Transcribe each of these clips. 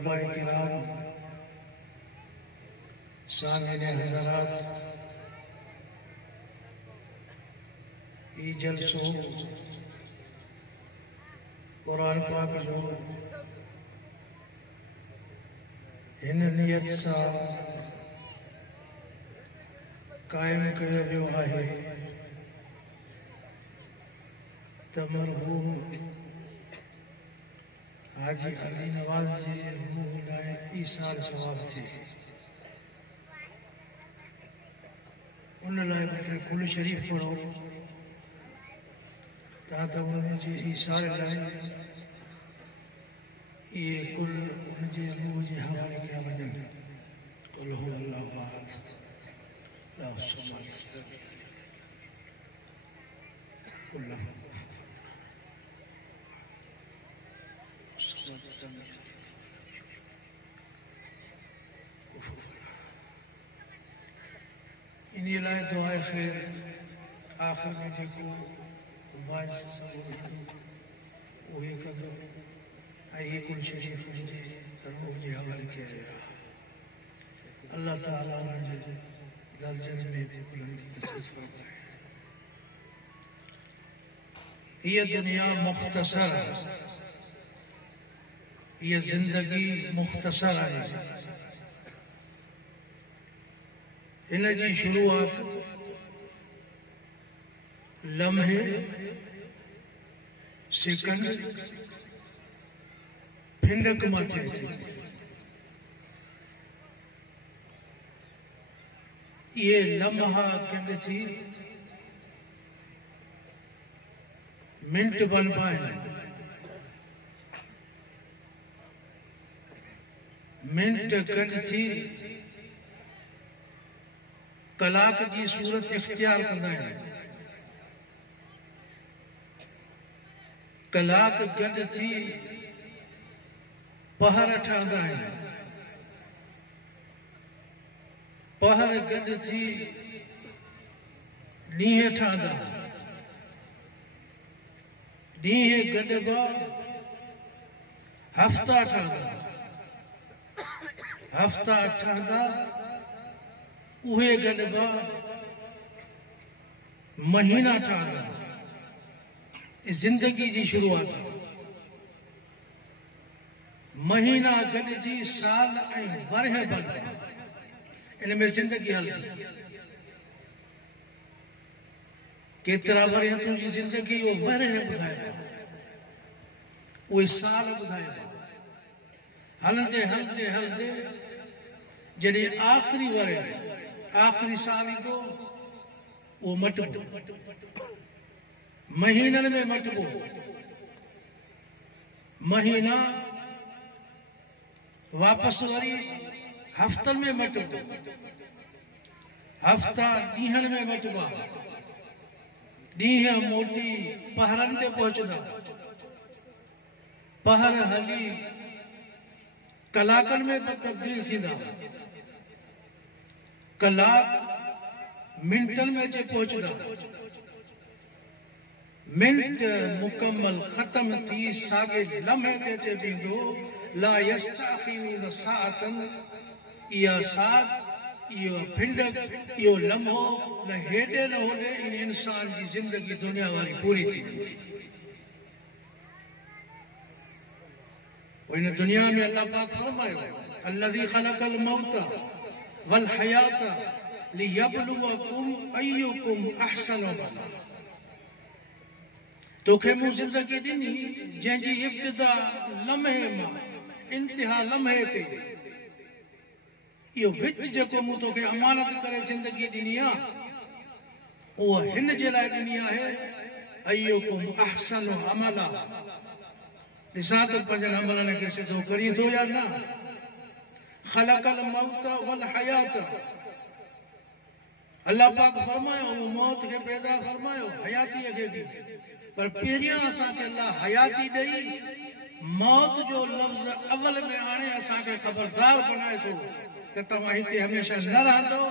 तलबाए किराम, सामिन हज़रात, ये जलसो कुरान पाक जो हिन नियत सां कायम कयो वियो आहे त मरहूम हाजी अली नवाज़ जे रूह लाइ ईसार सवाब थिए। उन लाइ हिकिड़े कुल शरीफ़ पढ़ो त उनजे ईसार लाइ ये कुल उनजे रूह जे हवाले कया वञनि। कुल हू अल्लाहु अहद ला समद कुल्लहु इन लाइ दुआ ख़ैर आख़िर में जेको बाज़ उहे कंदो ऐं ये कुल शरीफ़ उनजे रूह जे हवाले कया विया। अल्लाह ताला उनजे दर्जनि में बुलंदी नसीब फरमाए। ये दुनिया मुख्तसर है, ये जिंदगी मुख्तसर है। इन जी शुरुआत लम्हे, सेकंड, फिंडक मां थिए थी। ये लम्हा कंड थी मिंट बन पाए, मिंट कंड थी कलाक जी सूरत इख्तियार कंदा आहिनि। कलाक गॾ थी पहर ठहंदा आहिनि। पहर गॾ थी ॾींहं ठहंदा। ॾींहं गॾिबा हफ़्ता ठहंदा। हफ़्ता ठहंदा उहे गॾिबा महीना ठहंदा। जिंदगी जी शुरुआत महीना गॾिजी साल ऐं वरह बनदा। इन में जिंदगी हलंदी। केतिरा वरह तुंहिंजी जिंदगी उहो वरह ॿुधाइबा, उहे साल ॿुधाइबा। हलंदे हलंदे हलंदे जॾहिं आख़िरी वरह आख़िरी साल ईंदो उहो मटिबो। महीननि में मटिबो। महीना वापसि वरी हफ़्तनि में मटिबो। हफ़्ता ॾींहंनि में मटिबा। ॾींहं मोटी पहरनि ते पहुचंदा। पहर हली कलाकनि में तब्दील थींदा। कलाक मिंटनि में अचे पहुचंदा। मिंट मुकम्मल ख़त्म थी साॻे लम्हे ते अचे बीहंदो। ला यस्तअखिरून साअतन। इहा साथ, इहो फिंडक, इहो लम्हो न हेॾे न होॾे। इन इंसान जी ज़िंदगी दुनिया वारी पूरी थी वेंदी। इन दुनिया में अल्लाह पाक फरमायो अल्लज़ी ख़लक़ल मौत वल हयात लियब्लुवकुम अय्युकुम अहसनु अमला। तोखे मूं ज़िंदगी ॾिनी जंहिंजी इब्तिदा लम्हे मां इंतिहा लम्हे ते। इहो विच जेको मूं तोखे अमानत करे ज़िंदगी ॾिनी आहे उहा हिन जे लाइ ॾिनी आहे अय्युकुम अहसनु अमला। ॾिसां त पंहिंजनि अमलनि खे सिधो करी थो या न। ख़लक़ल मौत वल हयात। अल्लाह पाक फरमायो मौत खे पैदा फरमायो, हयातीअ खे बि। पर पहिरियां असांखे अल्लाह हयाती ॾेई मौत जो लफ़्ज़ अवल में आणे असांखे ख़बरदार बनाए थो त तव्हां हिते हमेशह न रहंदो।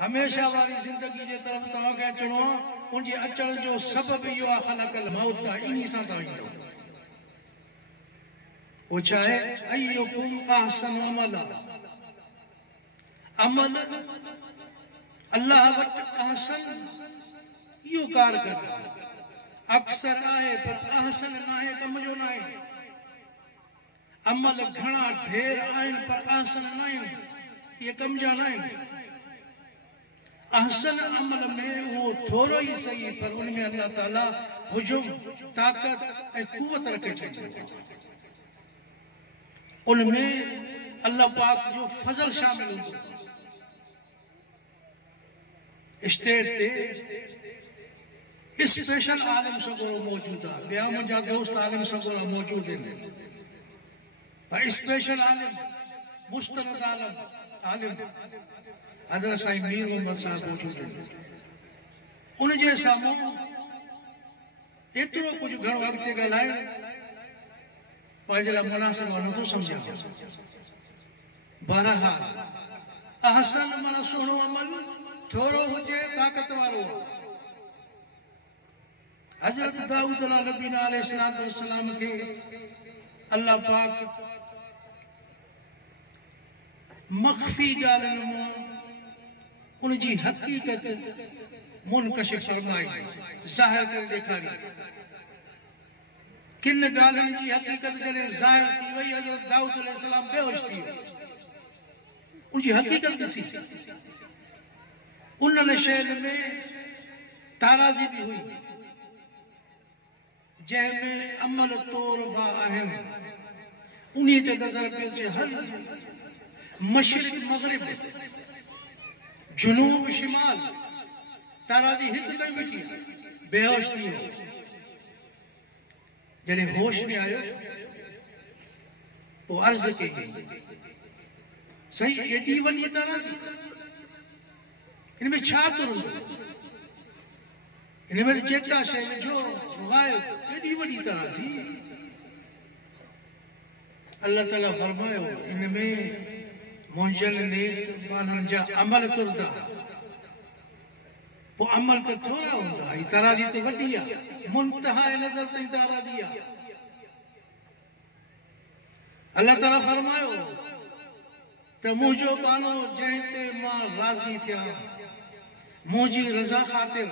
हमेशह वारी ज़िंदगी जे तरफ़ तव्हांखे अचिणो आहे। उनजे अचण जो सबबु इहो आहे ख़लक़ल मौत। इन सां ईंदो। वो चाहे अय्युकुम अहसनु अमला, अमल अल्लाह वटि अहसन इहो कार कर, अक्सर आहे पर अहसन न आहे, कम जो न आहे। अमल घणा ढेर आहिनि पर अहसन न आहिनि, इहे कम जा न आहिनि। अहसन अमल में वो थोरो ही सही पर उनमें अल्लाह ताला हुजुम, ताकत ऐं कुवत रखे छॾियो। उनमें अल्लाह पाक जो फज़ल शामिल हूंदो। स्टेज ते स्पेशल आलिम सगोरो मौजूद आहे, ॿिया मुंहिंजा दोस्त आलिम सगोरा मौजूद आहिनि, पर स्पेशल आलिम मुस्तरद आलिम हज़रत साईं मीर मोहम्मद साहब मौजूद आहिनि। उनजे साम्हूं एतिरो कुझु घणो अॻिते ॻाल्हाए पंहिंजे लाइ मुनासिब नथो सम्झां। बहरहाल अहसन माना सुहिणो अमल, थोरो हुजे ताक़त वारो। हज़रत दाऊद नबी अलैहिस्सलाम खे अल्लाह पाक मख़फ़ी ॻाल्हियुनि मां उनजी हक़ीक़त मुनकशिफ फरमाई, ज़ाहिर करे ॾेखारी। किन ॻाल्हियुनि जी हक़ीक़त जॾहिं ज़ाहिर थी वई, हज़रत दाऊद अलैहिस्सलाम बेहोश थी वियो। उनजी हक़ीक़त ॾिसी उन शहर में ताराज़ी बि हुई, जंहिंमें अमल तौर आहिनि। उन ते नज़र पइजे, हर मशरिक़ मग़रिब जुनूब शिमाल ताराज़ी हिकु में बीठी, बेहोश थी वियो। जॾहिं होश में आयो पोइ अर्ज़ कई, साईं एॾी वॾी ताराज़ी, हिन में छा थो हूंदो? हिन में जेका शइ जो ग़ाइब, एॾी वॾी ताराज़ी। अल्लाह ताला फरमायो, इन में मुंहिंजल नेक माण्हुनि जा अमल तुरंदा। पोइ अमल त थोरा हूंदा, हीअ ताराज़ी त वॾी आहे, मुंतहा नज़र ताईं ताराज़ी आहे। अल्लाह ताला फरमायो त मुंहिंजो बानो जंहिं ते मां राज़ी थिया, मुंहिंजी रज़ा ख़ातिर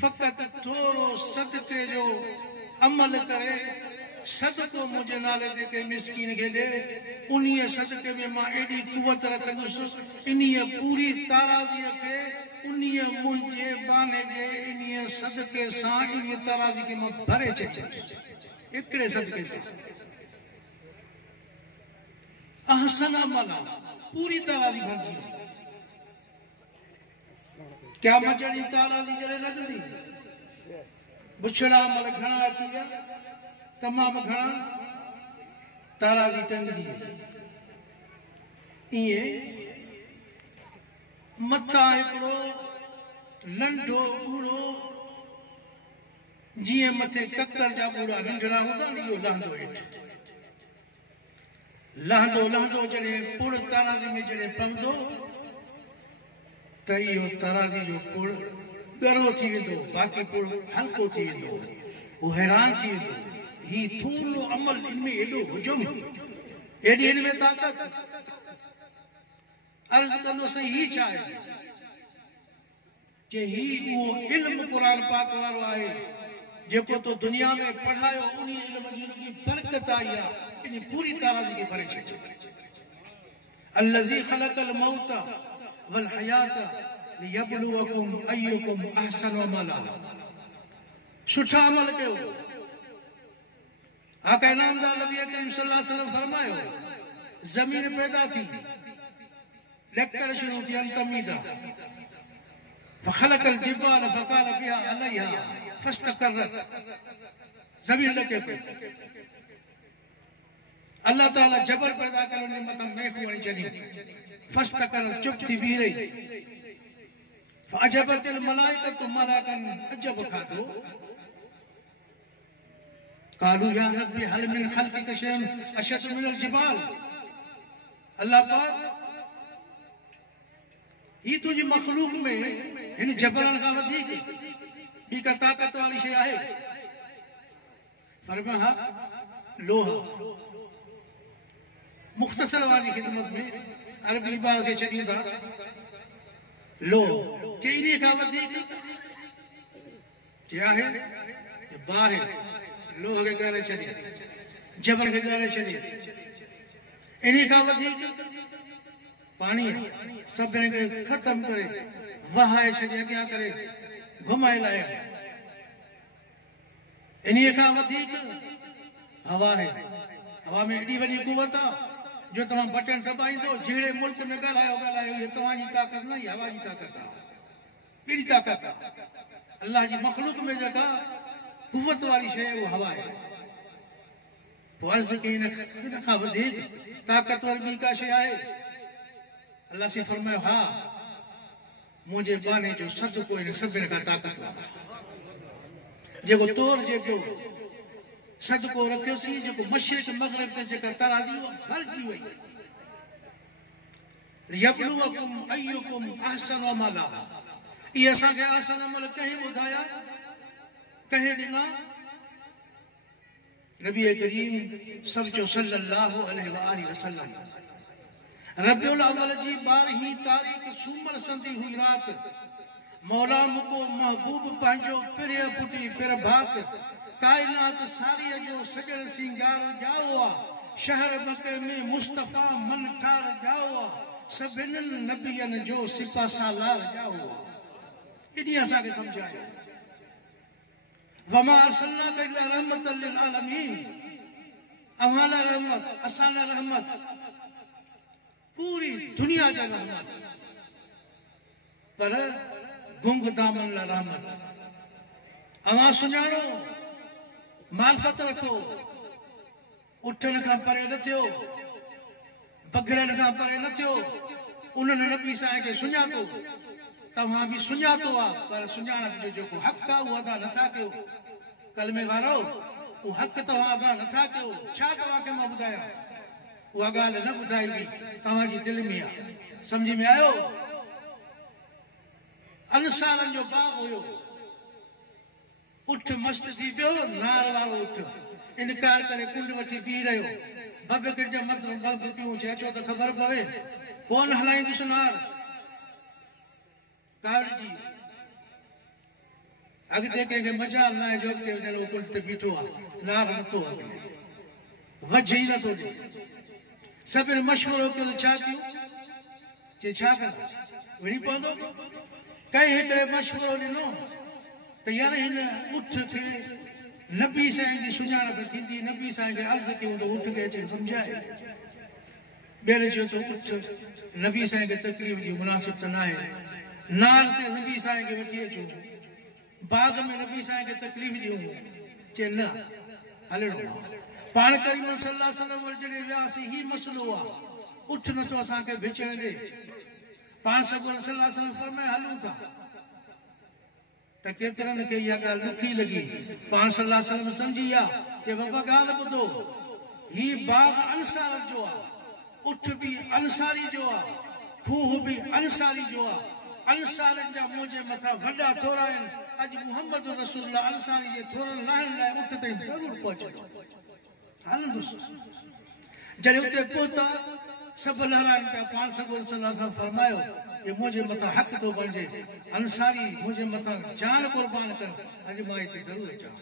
फ़क़ति थोरो सदक़े जो अमल करे, सदको मुंहिंजे नाले ते कंहिं मिस्कीन खे ॾे, उन्हीअ सदके में मां एॾी कुवत रखंदुसि, इन्हीअ पूरी ताराज़ीअ खे उन्हीअ मुंहिंजे बाने जे इन्हीअ सदके सां इन्हीअ ताराज़ी खे मां भरे छॾींदुसि, हिकिड़े सदके सां। अहसन अमल पूरी ताराज़ी भरिजी। क़यामत जहिड़ी ताराज़ी जॾहिं लॻंदी, बुछड़ा अमल घणा अची विया, तमामु घणा, ताराज़ी टंगजी वई। ईअं मथां हिकिड़ो नंढो ॿूढ़ो, जीअं मथे ककर जा ॿूढ़ा नंढड़ा हूंदा, इहो लहंदो हेठि, लहंदो लहंदो जॾहिं पुड़ ताराज़ी में जॾहिं पवंदो त इहो ताराज़ी जो पुड़ ॻरो थी वेंदो, बाक़ी पुड़ हल्को थी वेंदो। हू हैरान थी वेंदो, ही थोरो अमल, इनमें एॾो हुजुम, एॾी हिन में ताक़त। अर्ज़ कंदो, साईं ही छा आहे? जे ही उहो इल्म क़ुरान पाक वारो आहे जेको तो दुनिया में पढ़ायो, उन इल्म जी रुॻी बरकत आई आहे, इन पूरी ताराज़ी खे भरे छॾियो। अल्लज़ी ख़लक़ल मौत वल हयात लियब्लुवकुम अय्युकुम अहसनु अमला। सुठा अमल कयो। आका इनामदार नबी करीम सल्लल्लाहु अलैहि वसल्लम फरमायो, ज़मीन पैदा थी, लकड़ शुरू थी तमीदा, फखलकल जिबाल फकाल बिहा अलैहा फस्तकरत, ज़मीन लगे पे। अल्लाह ताला जबल पैदा कयो, ने मथां मेख वणी छॾी, फस्तकरत, चुप थी बीह रही। फअजबतिल मलाइकतु, मलाइकन अजब खाधो। कालू या रब्बी हल मिन खल्क़िक शैअन अशद्दु मिनल जिबाल। अल्लाह पाक, ही तुझी मखलूक में हिन जबलनि खां वधीक ॿी का ताक़त वारी शइ आहे? फरमाया, लोहा मुख्तसर वाली खिदमत में अरबी इबार के छॾियूं था लो चईनी खां वधीक क्या है बाहे लोह के ॻाल्हि छॾे जबर के ॻाल्हि छॾे इन्ही खां वधीक पाणी सभिनी खे ख़तम करे वहाए छॾे अॻियां करे घुमाए लाइ इन्ही खां वधीक हवा है हवा में एॾी वॾी कुवत आहे जो तव्हां बटन दबाईंदो जहिड़े मुल्क में ॻाल्हायो ये तव्हांजी ताक़त न ई हवा जी ताक़त आहे एॾी ताक़त आहे अल्लाह जी मखलूक में जेका कुवत वारी शइ उहा हवा आहे पोइ अर्ज़ कई हिन खां वधीक ताक़तवर ॿी का शइ आहे अल्लाह से फरमायो हा मुंहिंजे बाने जो सदको हिन सभिनि खां ताक़तवर आहे जेको तोर जेको सदको रखियोसीं जेको मशरिक़ मगरिब ते जेका तराज़ी उहा भरिजी वई यबलुवकुम अय्युकुम अहसनु अमला इहे असांखे आसन अमल कंहिं ॿुधाया कंहिं ॾिना नबी करीम सचो सल्लल्लाहु अलैहि वसल्लम रबिउल अव्वल जी 12वीं तारीख़ सूमर संदी हुई रात मौला मुको महबूब पंहिंजो पिर पुटी पिर भात कायनात सारी जो सजण सिंगार जाओ शहर मके में मुस्तफा मन ठार जाओ सभिनी नबियन जो सिपा सालार जाओ इन्हीं असांखे समझाया वमा अरसलनाका इल्ला रहमतल लिल आलमीन अवाला रहमत असाला रहमत पूरी दुनिया जा रहमत पर गुंग दामन ला रहमत अवा सुञाणो मार्फत रखो उठण खां परे न थियो बगड़न खां परे न थियो उन्हनि नबी साईं खे सुञातो तव्हां बि सुञातो आहे पर सुञाणप जो जेको हक़ आहे उहो अदा नथा कयो कलमे वारो उहो हक़ तव्हां अदा नथा कयो छा तव्हांखे मां ॿुधायां उहा ॻाल्हि न ॿुधाई हुई तव्हांजी दिलि में आहे सम्झ में आयो अंसारनि जो बाग हुयो उठ मस्त थी पियो नार वारो उठ इनकार करे कुंड वठी बीह रहियो बब किरज मत बब क्यों चए अचो त ख़बर पवे कोन हलाईंदुसि नार कावड़जी अॻिते कंहिंखे मजाल न आहे जो अॻिते वञण उहो कुंड ते बीठो आहे नार नथो आहे वझ ई नथो ॾे सभिनि मशवरो कयो त छा कयूं चए छा कंदासीं विड़ी पवंदो कंहिं हिकिड़े मशवरो ॾिनो त यार हिन उठ खे नबी साईं जी सुञाणप थींदी नबी साईं खे अर्ज़ कयूं त उठ खे अचे सम्झाए ॿीहर चयो त उठ नबी साईं खे तकलीफ़ जी मुनासिब त न आहे नार ते नबी साईं खे वठी अचो बाग में नबी साईं खे तकलीफ़ ॾियूं चए न हलणो पाण करीम सल्लल्लाहु अलैहि वसल्लम वटि जॾहिं वियासीं ही मसइलो आहे उठ नथो असांखे भिचण ॾे पाण सॻो सल्लल्लाहु अलैहि वसल्लम फरमाए हलूं था त केतिरनि खे इहा ॻाल्हि ॾुखी लॻी पाण सल्लल्लाहु अलैहि वसल्लम सम्झी विया चए बाबा ॻाल्हि ॿुधो ही बाग अंसार जो आहे उठ बि अंसारी जो आहे खूह बि अंसारी जो आहे अंसारनि जा मुंहिंजे मथां वॾा थोरा आहिनि अॼु मुहम्मद रसूल अंसारी जे थोरनि लाहिण लाइ उठ ताईं ज़रूरु पहुचंदो हलंदुसि जॾहिं उते पहुता सभु लहराइनि पिया पाण सॻो सल्लल्लाहु फरमायो ये मुझे मथा हक तो बणिजे अंसारी मुझे मथा जान कुर्बान कर अॼु मां हिते ज़रूरु अचां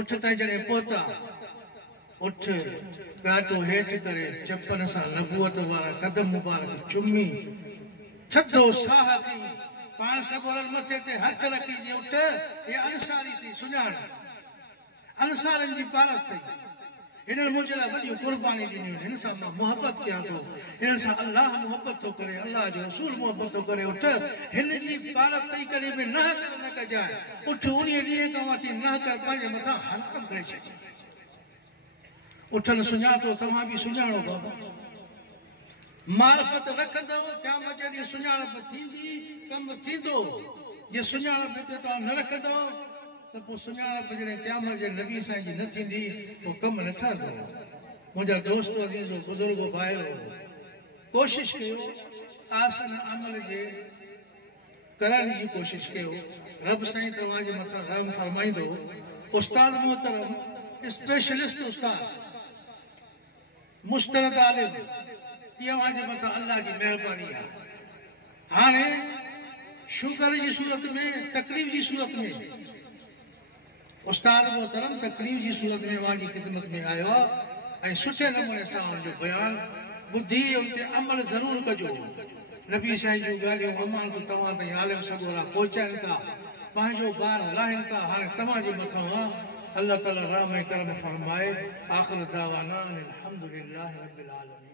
उठ ताईं जॾहिं पहुता उठ गाटो हेठि करे चपन सां नबूअत वारा कदम मुबारक चुमी थधो साह कई पाण सॻोरनि मथे ते हथ रखी जे उठ ये अंसारी थी सुञाण अंसारनि जी पारत थी हिननि मुंहिंजे लाइ वॾियूं कुर्बानी ॾिनियूं हिन सां मां मुहबत कयां थो हिन सां अलाह मुहबत थो करे अलाह जो रसूल मुहबत थो करे उठ हिन जी पारत तई करे बि न कर न कजाए उठ उन ॾींहं खां वठी न कर पंहिंजे मथां हराम करे छॾ उठनि सुञातो तव्हां बि सुञाणो बाबा मार्फत रखंदव क़यामत जे ॾींहुं सुञाणप थींदी कमु थींदो जे सुञाणप हिते तव्हां न रखंदव त पोइ सुञाणप जॾहिं क़यामत जे नबी साईं जी न थींदी पोइ कमु न ठहंदो मुंहिंजा दोस्त अज़ीज़ो बुज़ुर्गो भाइरो कोशिश कयो आसन अमल जे करण जी कोशिश कयो रब साईं तव्हांजे मथां रहम फरमाईंदो उस्ताद मोहतरम स्पेशलिस्ट उस्ताद मुस्तरद आलिम ये मुंहिंजे मथां अल्लाह जी महिरबानी आहे। हाणे शुगर जी सूरत में, तकलीफ़ जी सूरत में उस्ताद मोहतरम तकलीफ़ जी सूरत में मुंहिंजी ख़िदमत में आयो आहे ऐं सुठे नमूने सां हुनजो बयान ॿुधी उन ते अमल ज़रूर कजो। नबी साईं जूं ॻाल्हियूं अमानतूं तव्हां ताईं आलिम सॻोरा पहुचाइनि था, पंहिंजो ॿार हलाइनि था। हाणे तव्हां जे मथां आहे, अल्लाह ताला रहम ऐं करम फरमाए। आख़िर दावाना अनिल हम्दुलिल्लाहि रब्बिल आलमीन।